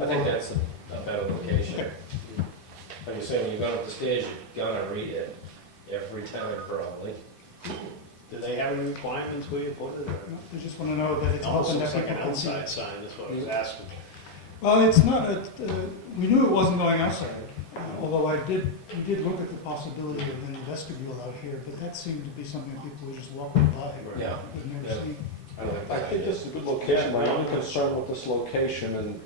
I think that's a better location. Okay. Like you say, when you go up the stairs, you're gonna read it every time probably. Do they have any requirements where you put it? or- I just want to know that it's Almost open, that looks like people an can see outside it. sign, that's what I was asking. Well, it's not, we knew it wasn't going outside, although we did look at the possibility of in the vestibule out here, but that seemed to be something people were just walking by. Yeah. We've never Yeah. seen. I like I that think idea. this is a good location. My only concern with this location, and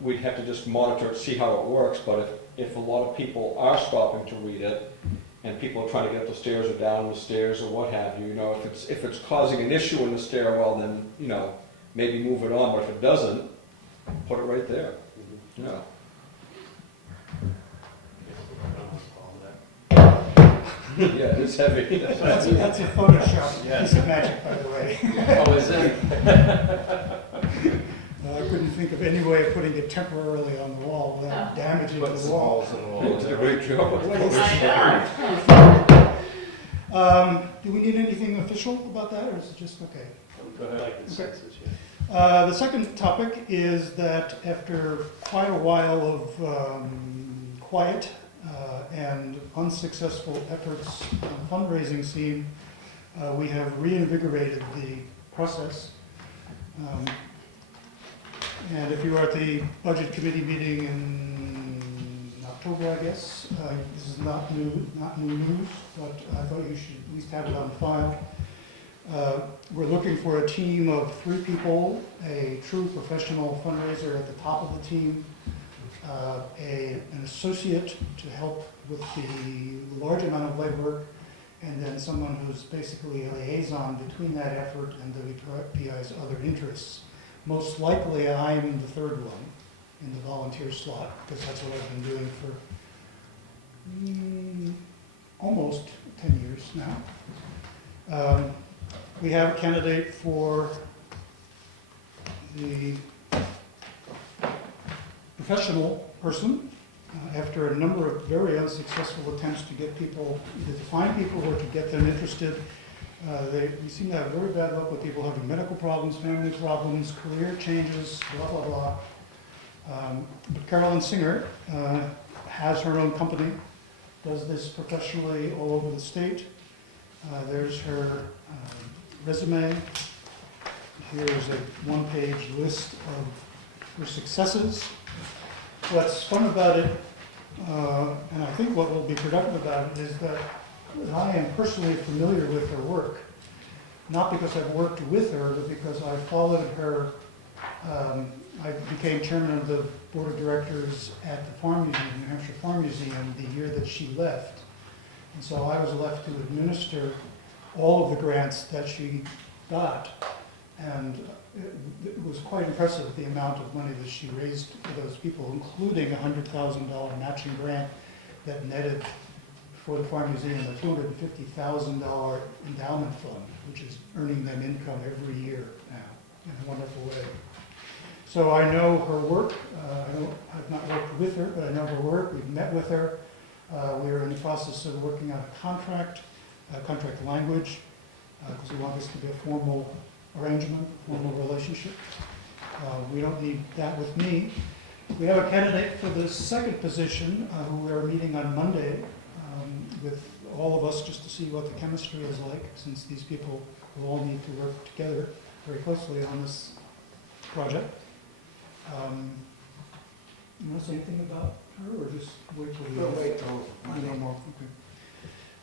we'd have to just monitor it, see how it works, but if a lot of people are stopping to read it, and people are trying to get up the stairs or down the stairs or what have you, if it's causing an issue in the stairwell, then, maybe move it on, but if it doesn't, put it right there, Mm-hmm. yeah. Yeah, it's heavy. That's a Photoshop piece of magic, by the way. Oh, is it? I couldn't think of any way of putting it temporarily on the wall without damaging Put the some wall. holes in the wall. You did a great job. Do we need anything official about that, or is it just okay? Go ahead. Like the census, yeah. The second topic is that after quite a while of quiet and unsuccessful efforts on the fundraising scene, we have reinvigorated the process. And if you were at the budget committee meeting in October, I guess, this is not new news, but I thought you should at least have it on file. We're looking for a team of 3 people, a true professional fundraiser at the top of the team, an associate to help with the large amount of legwork, and then someone who's basically a liaison between that effort and WPI's other interests. Most likely, I'm the third one in the volunteer slot, because that's what I've been doing for almost 10 years now. We have a candidate for the professional person after a number of very unsuccessful attempts to get people, either to find people or to get them interested. We seem to have very bad luck with people having medical problems, family problems, career changes, blah, blah, blah. But Carolyn Singer has her own company, does this professionally all over the state. There's her resume. Here is a one-page list of her successes. What's fun about it, and I think what will be productive about it, is that I am personally familiar with her work. Not because I've worked with her, but because I followed her. I became chairman of the board of directors at the Farm Museum, New Hampshire Farm Museum, the year that she left. And so I was left to administer all of the grants that she got. And it was quite impressive, the amount of money that she raised for those people, including a $100,000 matching grant that netted for the Farm Museum a $250,000 endowment fund, which is earning them income every year now in a wonderful way. So I know her work. I've not worked with her, but I know her work. We've met with her. We are in the process of working out a contract language, because we want this to be a formal arrangement, formal relationship. We don't need that with me. We have a candidate for the second position who we are meeting on Monday with all of us just to see what the chemistry is like, since these people will all need to work together very closely on this project. You want to say anything about her, or just wait till we... We'll wait till... I know more,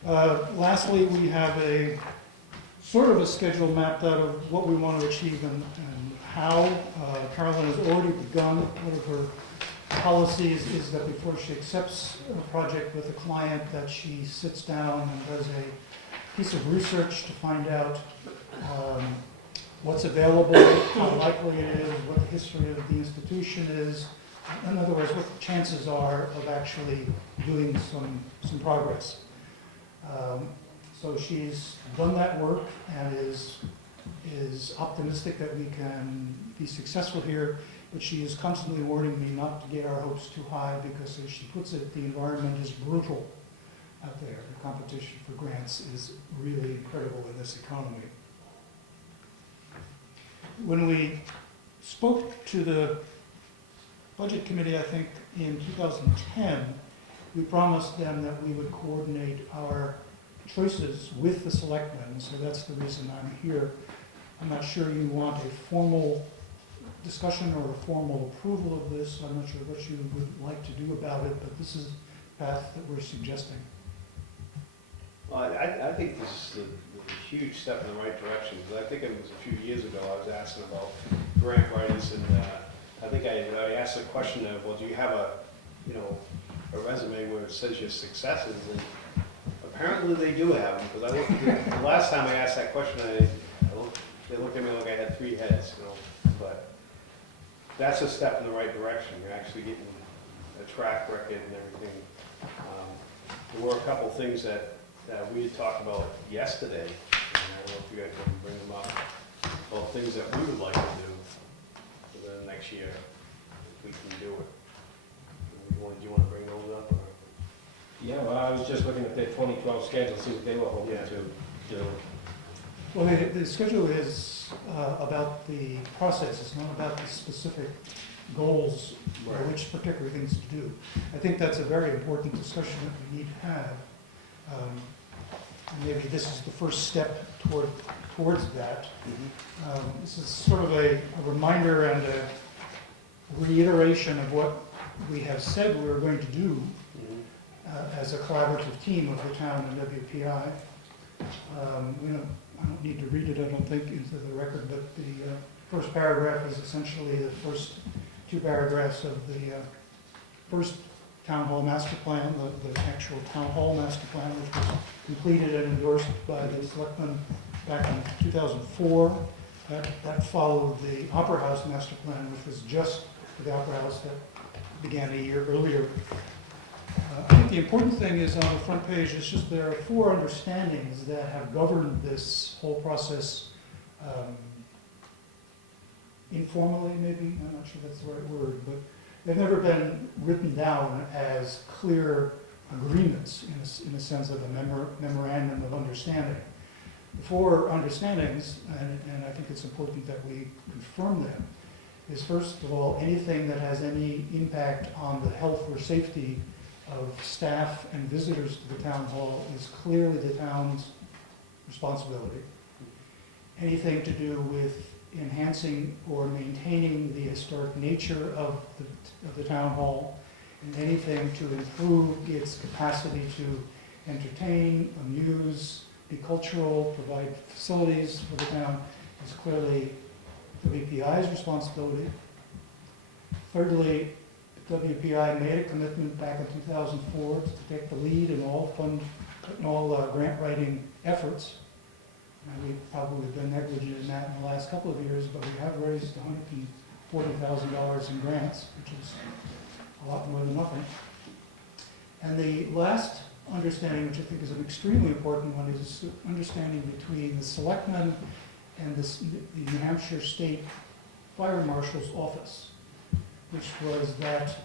okay. Lastly, we have a sort of a schedule mapped out of what we want to achieve and how. Carolyn has already begun. One of her policies is that before she accepts a project with a client, that she sits down and does a piece of research to find out what's available, how likely it is, what the history of the institution is. In other words, what the chances are of actually doing some progress. So she's done that work and is optimistic that we can be successful here, but she is constantly warning me not to get our hopes too high because, as she puts it, the environment is brutal out there. The competition for grants is really incredible in this economy. When we spoke to the Budget Committee, I think, in 2010, we promised them that we would coordinate our choices with the selectmen, so that's the reason I'm here. I'm not sure you want a formal discussion or a formal approval of this. I'm not sure what you would like to do about it, but this is the path that we're suggesting. Well, I think this is a huge step in the right direction, because I think it was a few years ago, I was asking about grant writers, and I think I asked the question of, well, do you have a resume where it says your successes? And apparently they do have them, because the last time I asked that question, they looked at me like I had 3 heads, but that's a step in the right direction. You're actually getting a track record and everything. There were a couple things that we had talked about yesterday, and I don't know if you guys want to bring them up, about things that we would like to do for the next year, if we can do it. Do you want to bring those up? Or? Yeah, well, I was just looking at their 2012 schedule, see what they were hoping Yeah. to do. Well, the schedule is about the process, it's not about the specific goals or Right. which particular things to do. I think that's a very important discussion that we need to have. And maybe this is the first step towards that. This is sort of a reminder and a reiteration of what we have said we were going to do as a collaborative team of the town and WPI. I don't need to read it, I don't think, into the record, but the first paragraph is essentially the first 2 paragraphs of the first town hall master plan, the actual town hall master plan, which was completed and endorsed by the selectmen back in 2004. That followed the Opera House master plan, which was just for the Opera House that began a year earlier. I think the important thing is on the front page, it's just there are 4 understandings that have governed this whole process informally, maybe, I'm not sure that's the right word, but they've never been written down as clear agreements in a sense of a memorandum of understanding. The 4 understandings, and I think it's important that we confirm them, is first of all, anything that has any impact on the health or safety of staff and visitors to the town hall is clearly the town's responsibility. Anything to do with enhancing or maintaining the historic nature of the town hall, and anything to improve its capacity to entertain, amuse, be cultural, provide facilities for the town is clearly WPI's responsibility. Thirdly, WPI made a commitment back in 2004 to take the lead in all grant writing efforts. And we've probably been negligent in that in the last couple of years, but we have raised $140,000 in grants, which is a lot more than nothing. And the last understanding, which I think is an extremely important one, is understanding between the selectmen and the New Hampshire State Fire Marshal's office, which was that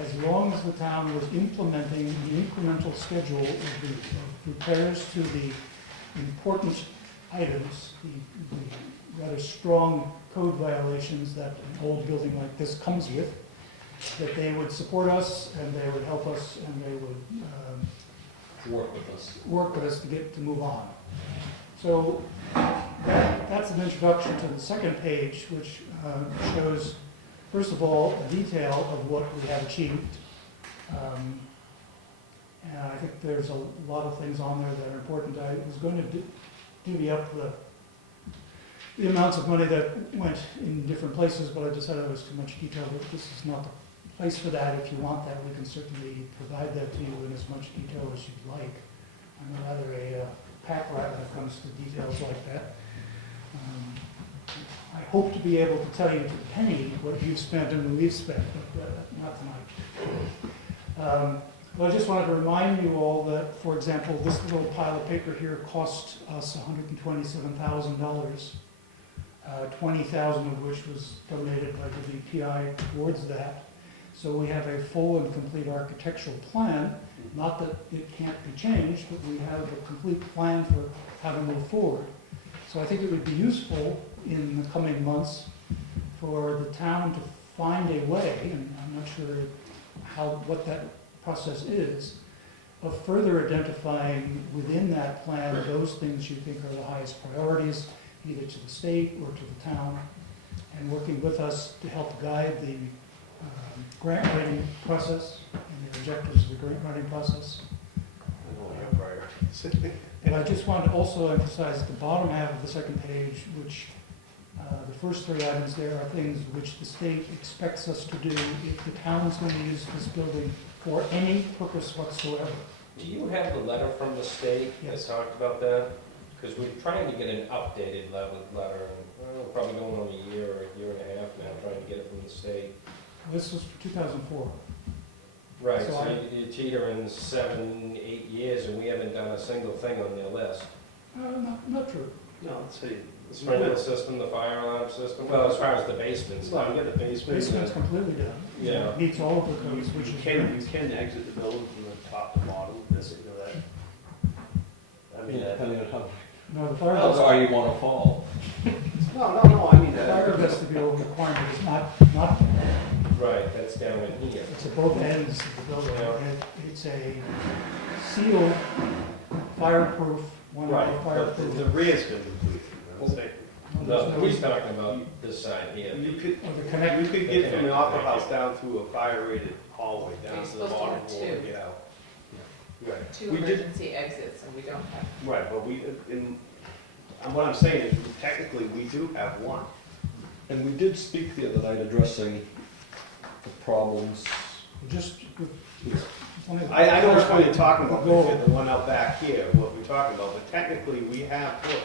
as long as the town was implementing the incremental schedule of repairs to the important items, the rather strong code violations that an old building like this comes with, that they would support us and they would help us and they would work with us to move on. So that's an introduction to the second page, which shows, first of all, a detail of what we have achieved. And I think there's a lot of things on there that are important. I was going to divvy up the amounts of money that went in different places, but I decided it was too much detail. But this is not the place for that. If you want that, we can certainly provide that to you in as much detail as you'd like. I'm rather a pack rat when it comes to details like that. I hope to be able to tell you to the penny what you've spent and what we've spent, but not tonight. But I just wanted to remind you all that, for example, this little pile of paper here cost us $127,000, $20,000 of which was donated by the WPI towards that. So we have a full and complete architectural plan, not that it can't be changed, but we have a complete plan for how to move forward. So I think it would be useful in the coming months for the town to find a way, and I'm not sure what that process is, of further identifying within that plan those things you think are the highest priorities, either to the state or to the town, and working with us to help guide the grant writing process and the objectives of the grant writing process. I know your priorities. And I just want to also emphasize the bottom half of the second page, which the first three items there are things which the state expects us to do if the town is going to use this building for any purpose whatsoever. Do you have the letter from the state that Yes. talked about that? Because we're trying to get an updated letter, and we're probably going on a year or a year and a half now, trying to get it from the state. This was for 2004. Right, So so you're teetering 7, 8 years, and we haven't done a single thing on their list. Not true. No, let's see. The sprinkler system, the fire alarm system, well, as far as the basements. Well, you got the basement. Basement's completely done. Yeah. It meets all of the codes, which You is can, great. you can exit the building from the top to bottom, that's, you know, that. I mean, Depending on how No, the fire how vestibule, far you want to fall. no, I mean, the fire vestibule requirement is not there. Right, that's down in here. It's at both ends of the building. Yeah. It's a sealed, fireproof, one right, hour but fireproof. the rear's been completed, you know, No, There's he's talking about this side here. You could, Oh, the connect, you could get from the opera house down through a fire-rated hallway down You're to the supposed to bottom have floor to two. get out. Right, Two We did- emergency exits, and we don't have. right, but and what I'm saying is technically we do have one. And we did speak the other night addressing the problems. just, I know which one you're talking about, Go. the one out back here, what we're talking about, but technically we have put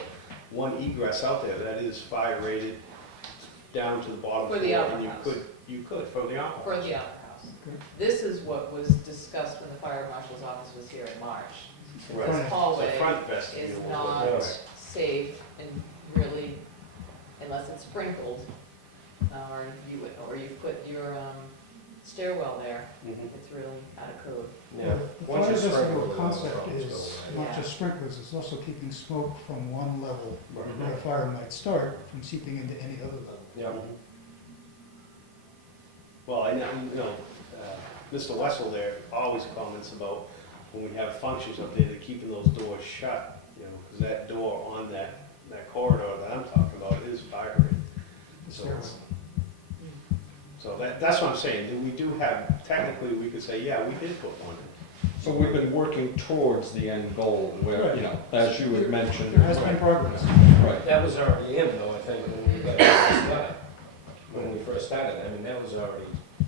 one egress out there that is fire-rated down to the bottom For floor. the opera And house. you could, for the opera For house. the opera house. Okay. This is what was discussed when the fire marshal's office was here in March. Right. This The hallway front vestibule. is was not right. safe and really, unless it's sprinkled, or you put your stairwell there, Mhm. it's really out of code. Yeah. The Once fire you sprinkle vestibule it, the concept problems is go away. not just sprinklers, it's also keeping smoke from one level Right. where a fire might start from seeping into any other level. Yeah. Well, I know, Mr. Wessel there always comments about when we have functions up there, they're keeping those doors shut, because that door on that corridor that I'm talking about is fire rated. The So, stairwell. so that's what I'm saying, that we do have, technically, we could say, yeah, we did put one in. So we've been working towards the end goal where, you know, as you had mentioned. There has been progress. Right. That was already in though, I think, when we got first started. When we first started, I mean, that was already,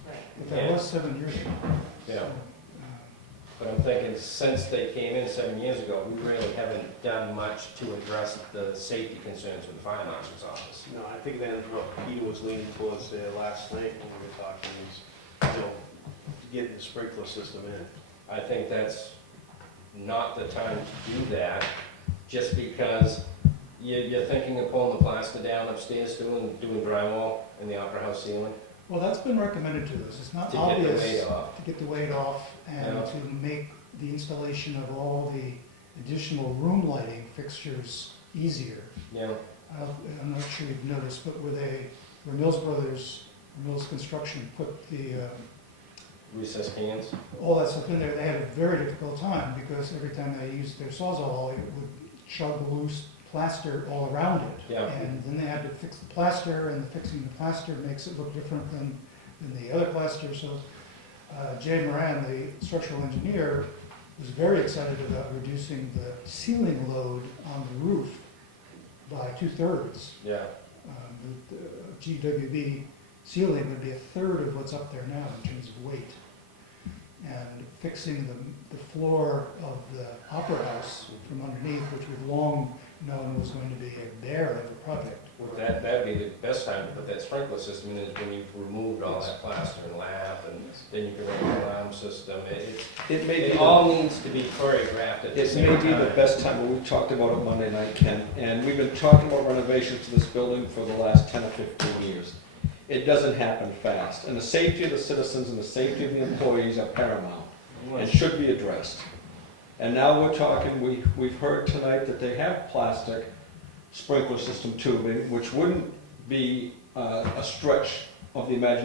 Right. But that was 7 years ago. Yeah. So, but I'm thinking since they came in 7 years ago, we really haven't done much to address the safety concerns with the fire marshal's office. No, I think that is what Peter was leaning towards there last night when we were talking, is, getting the sprinkler system in. I think that's not the time to do that, just because you're thinking of pulling the plaster down upstairs, doing drywall in the opera house ceiling Well, that's been recommended to us. It's not to get the obvious weight off. to get the weight off and Yeah. to make the installation of all the additional room lighting fixtures easier. Yeah, I'm not sure you've noticed, but where Mills Brothers, Mills Construction put the, recessed cans. all that stuff in there, they had a very difficult time because every time they used their Sawzall, it would chug loose plaster all around it. Yeah. And then they had to fix the plaster, and fixing the plaster makes it look different than the other plaster. So Jay Moran, the structural engineer, was very excited about reducing the ceiling load on the roof by 2/3. Yeah, The GWB ceiling would be 1/3 of what's up there now in terms of weight. And fixing the floor of the opera house from underneath, which we've long known was going to be a bear of a project. well, that'd be the best time to put that sprinkler system in, is when you've removed all that plaster and lap, and then you can run the alarm system. It may It be, all needs to be choreographed at the it same may time. be the best time, but we've talked about it Monday night, Ken, and we've been talking about renovations to this building for the last 10 or 15 years. It doesn't happen fast, and the safety of the citizens and the safety of the employees are paramount and should be addressed. And now we're talking, we've heard tonight that they have plastic sprinkler system tubing, which wouldn't be a stretch of the imagination